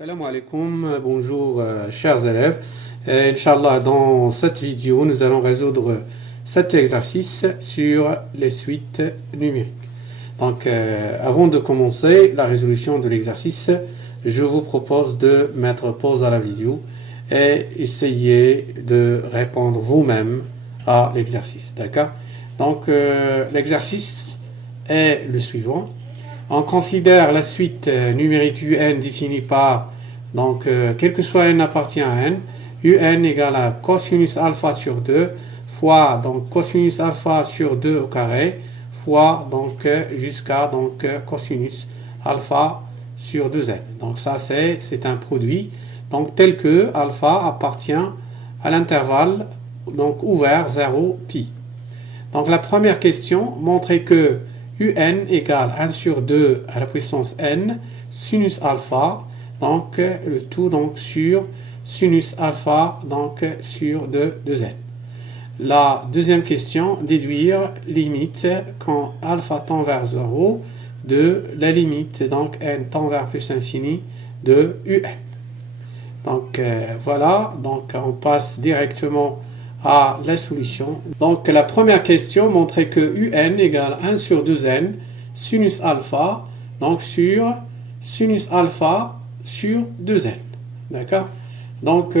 Salam alaikum, bonjour chers élèves. Inch'Allah, dans cette vidéo, nous allons résoudre cet exercice sur les suites numériques. Donc, avant de commencer la résolution de l'exercice, je vous propose de mettre pause à la vidéo et essayer de répondre vous-même à l'exercice. D'accord? Donc, l'exercice est le suivant. On considère la suite numérique UN définie par, donc, quel que soit n appartient à n, UN égale à cosinus alpha sur 2 fois donc cosinus alpha sur 2 au carré fois donc jusqu'à donc cosinus alpha sur 2n. Donc ça c'est un produit donc tel que alpha appartient à l'intervalle donc ouvert 0 pi. Donc la première question montrait que UN égale 1 sur 2 à la puissance n sinus alpha, donc le tout donc sur sinus alpha donc sur 2n. La deuxième question, déduire limite quand alpha tend vers 0 de la limite donc n tend vers plus infini de UN. Donc voilà, donc on passe directement à la solution. Donc la première question montrait que UN égale 1 sur 2n sinus alpha, donc sur sinus alpha sur 2n. D'accord? Donc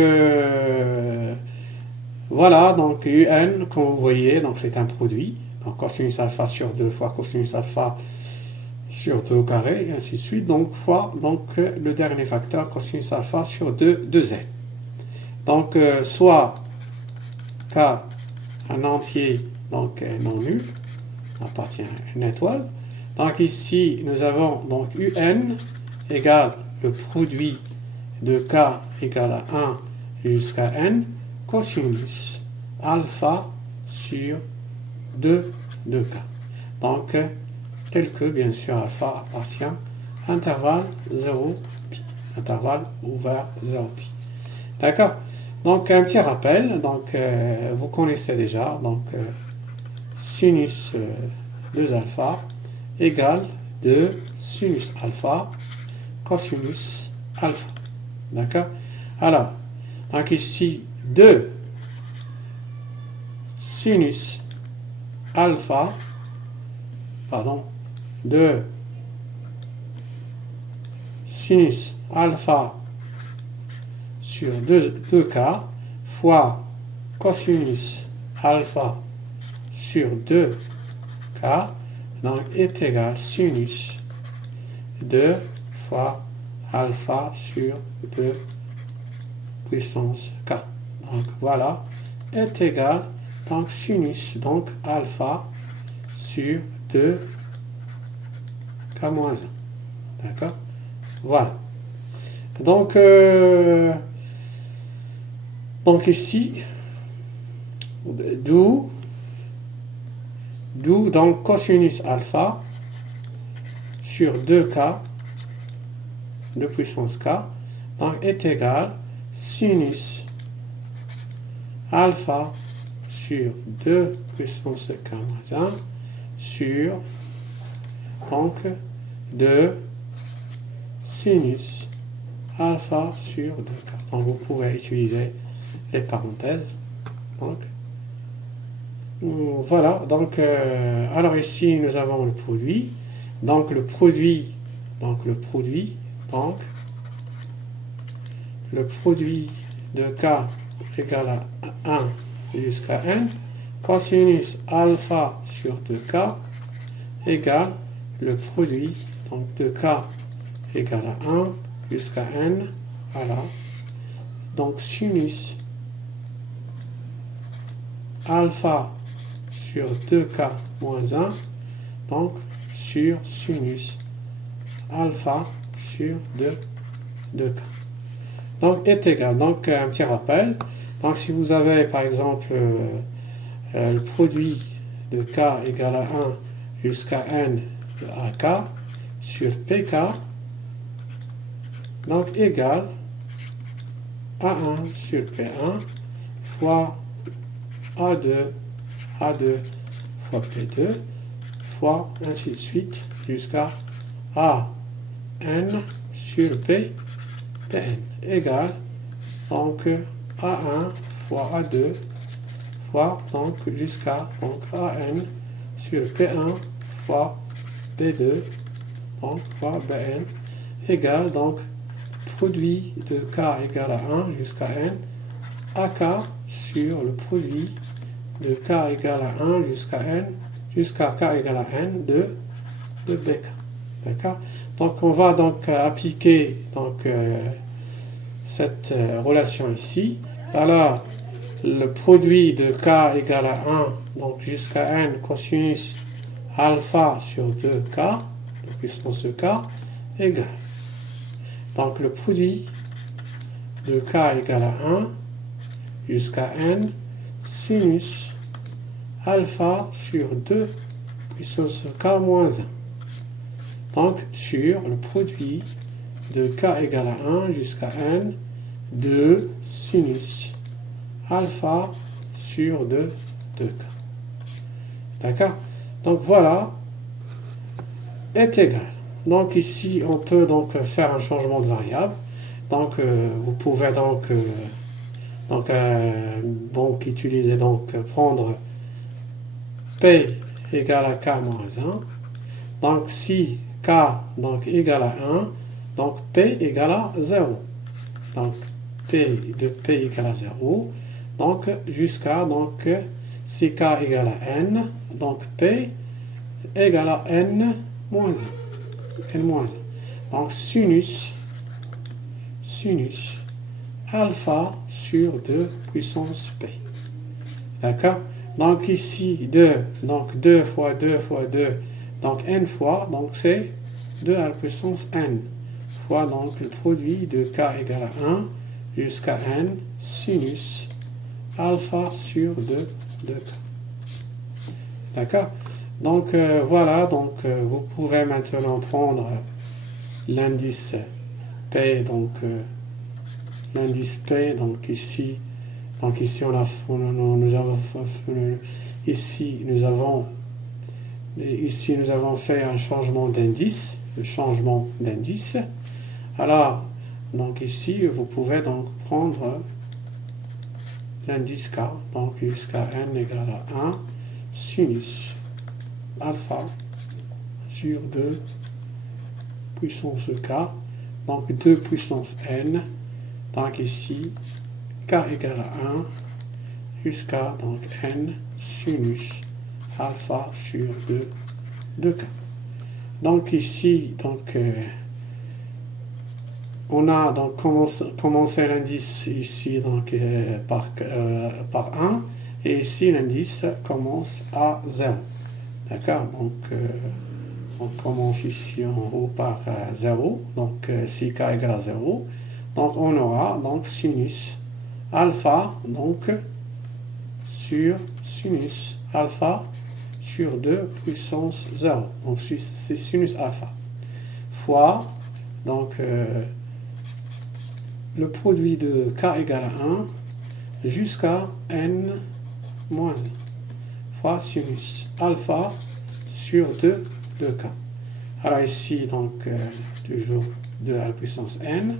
voilà, donc UN, comme vous voyez, donc c'est un produit. Donc cosinus alpha sur 2 fois cosinus alpha sur 2 au carré, et ainsi de suite. Donc fois donc le dernier facteur cosinus alpha sur 2n. Donc soit K un entier donc non nul appartient à une étoile. Donc ici nous avons donc UN égale le produit de K égale à 1 jusqu'à n cosinus alpha sur 2 de K. Donc tel que bien sûr alpha appartient à intervalle 0 pi, intervalle ouvert 0 pi. D'accord? Donc un petit rappel, donc vous connaissez déjà, donc sinus 2 alpha égale 2 sinus alpha cosinus alpha. D'accord? Alors, donc ici 2 sinus alpha, pardon, 2 sinus alpha sur 2k fois cosinus alpha sur 2k donc est égal sinus 2 fois alpha sur 2 puissance k. Donc voilà est égal donc sinus donc alpha sur 2 k moins 1. D'accord? Voilà. Donc ici, d'où donc cosinus alpha sur 2k de puissance k donc est égal sinus alpha sur 2 puissance k moins 1 sur donc 2 sinus alpha sur 2k. Donc vous pouvez utiliser les parenthèses. Donc voilà, donc alors ici nous avons le produit. Donc le produit de k égale à 1 jusqu'à n cosinus alpha sur 2k égale le produit donc de k égale à 1 jusqu'à n, voilà, donc sinus alpha sur 2k moins 1 donc sur sinus alpha sur 2k donc est égal, donc un petit rappel, donc si vous avez par exemple le produit de k égale à 1 jusqu'à n de ak sur pk donc égal à 1 sur P1 fois A2 fois P2 fois ainsi de suite jusqu'à AN sur P Pn égale donc A1 fois A2 fois donc jusqu'à donc AN sur P1 fois B2 donc fois Bn égale donc produit de K égale à 1 jusqu'à N AK sur le produit de K égale à 1 jusqu'à N jusqu'à K égale à N de BK. D'accord? Donc on va donc appliquer donc cette relation ici. Alors le produit de K égale à 1 donc jusqu'à N cosinus alpha sur 2K de puissance de K égale donc le produit de K égale à 1 jusqu'à N sinus alpha sur 2 puissance de K moins 1. Donc sur le produit de K égale à 1 jusqu'à N de sinus alpha sur 2K. D'accord? Donc voilà est égal. Donc ici on peut donc faire un changement de variable. Donc vous pouvez donc utiliser donc prendre P égale à K moins 1. Donc si K donc égale à 1, donc P égale à 0. Donc P de P égale à 0. Donc jusqu'à donc si K égale à N, donc P égale à N moins 1. N moins 1. Donc sinus alpha sur 2 puissance P. D'accord? Donc ici 2, donc 2 fois 2 fois 2, donc N fois, donc c'est 2 à la puissance N, fois donc le produit de K égale à 1 jusqu'à N sinus alpha sur 2K. D'accord? Donc voilà, donc vous pouvez maintenant prendre l'indice P, donc l'indice P, donc ici nous avons fait un changement d'indice, le changement d'indice. Alors donc ici vous pouvez donc prendre l'indice K, donc jusqu'à N égale à 1 sinus alpha sur 2 puissance K, donc 2 puissance N, donc ici K égale à 1 jusqu'à donc N sinus alpha sur 2K. Donc ici donc on a donc commencé l'indice ici donc par 1 et ici l'indice commence à 0. D'accord? Donc on commence ici en haut par 0, donc si K égale à 0, donc on aura donc sinus alpha donc sur sinus alpha sur 2 puissance 0, donc c'est sinus alpha fois donc le produit de K égale à 1 jusqu'à N moins 1 fois sinus alpha sur 2K. Alors ici donc toujours 2 à la puissance N,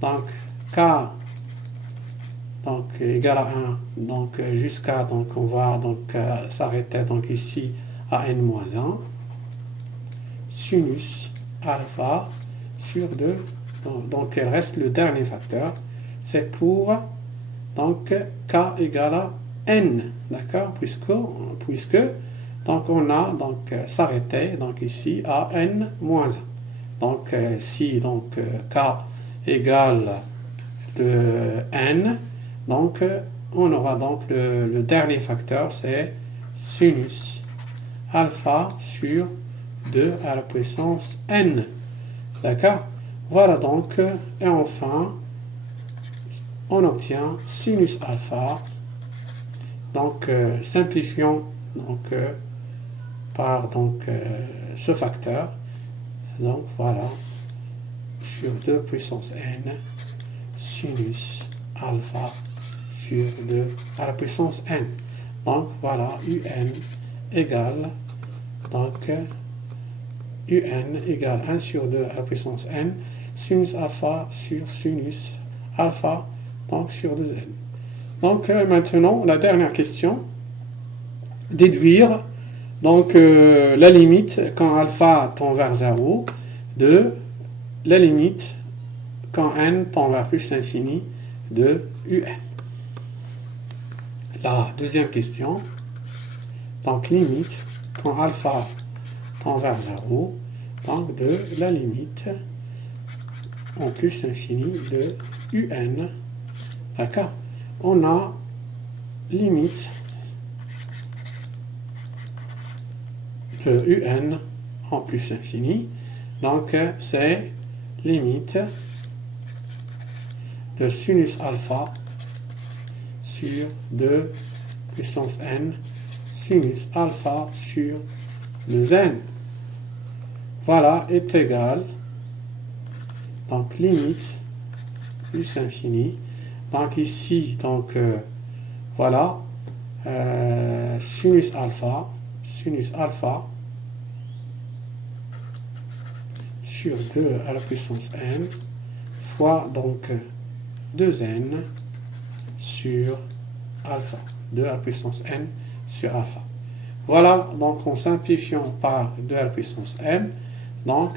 donc K donc égale à 1, donc jusqu'à, donc on va donc s'arrêter donc ici à N moins 1 sinus alpha sur 2, donc il reste le dernier facteur, c'est pour donc K égale à N, d'accord, puisque donc on a donc s'arrêter donc ici à N moins 1. Donc si donc K égale de N, donc on aura donc le dernier facteur, c'est sinus alpha sur 2 à la puissance N. D'accord? Voilà donc, et enfin, on obtient sinus alpha. Donc simplifions donc par donc ce facteur. Donc voilà, sur 2 puissance N, sinus alpha sur 2 à la puissance N. Donc voilà, UN égale donc UN égale 1 sur 2 à la puissance N, sinus alpha sur sinus alpha, donc sur 2n. Donc maintenant, la dernière question, déduire donc la limite quand alpha tend vers 0 de la limite quand n tend vers plus l'infini de un. La deuxième question, donc limite quand alpha tend vers 0, donc de la limite en plus infini de un. D'accord? On a limite de un en plus infini. Donc, c'est limite de sinus alpha sur 2 puissance n sinus alpha sur 2n. Voilà, est égal, donc limite plus infini. Donc ici, donc voilà, sinus alpha sur 2 à la puissance n fois donc 2n sur alpha, 2 à la puissance n sur alpha. Voilà, donc en simplifiant par 2 à la puissance n, donc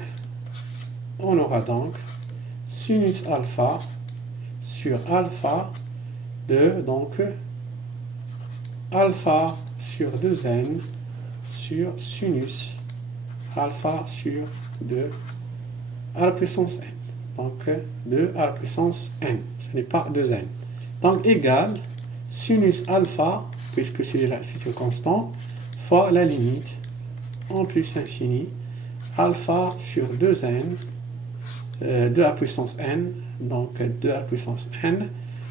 on aura donc sinus alpha sur alpha de donc alpha sur 2n sur sinus alpha sur 2 à la puissance n. Donc 2 à la puissance n, ce n'est pas 2n. Donc égal sinus alpha, puisque c'est une constante, fois la limite en plus infini alpha sur 2n, 2 à la puissance n, donc 2 à la puissance n,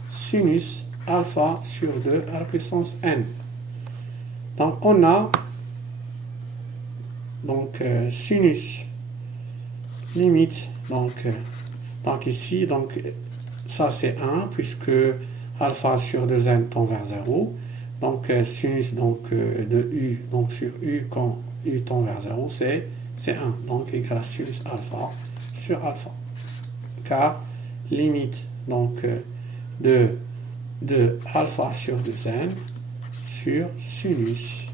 sinus alpha sur 2 à la puissance n. Donc on a donc sinus limite, donc ici, donc ça c'est 1, puisque alpha sur 2n tend vers 0. Donc sinus donc, de u, donc sur u quand u tend vers 0, c'est 1. Donc égal à sinus alpha sur alpha. Car limite donc de alpha sur 2n sur sinus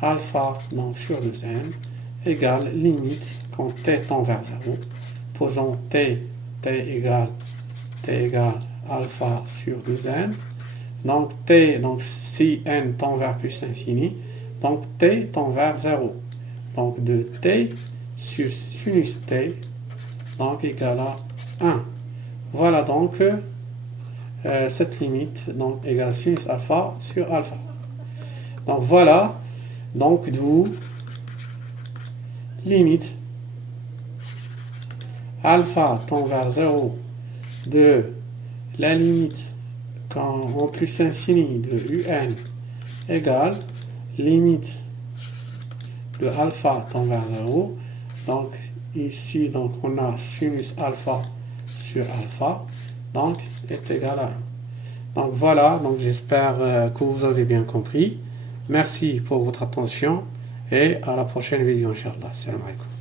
alpha donc sur 2n égale limite quand t tend vers 0. Posons t égale alpha sur 2n. Donc t, donc si n tend vers plus l'infini, donc t tend vers 0. Donc de t sur sinus t, donc égale à 1. Voilà donc cette limite, donc égale sinus alpha sur alpha. Donc voilà, donc d'où limite alpha tend vers 0 de la limite quand en plus infini de un égale limite de alpha tend vers 0. Donc ici donc on a sinus alpha sur alpha, donc est égal à 1. Donc voilà, donc j'espère que vous avez bien compris. Merci pour votre attention et à la prochaine vidéo, Inch'Allah. Salam alaikum.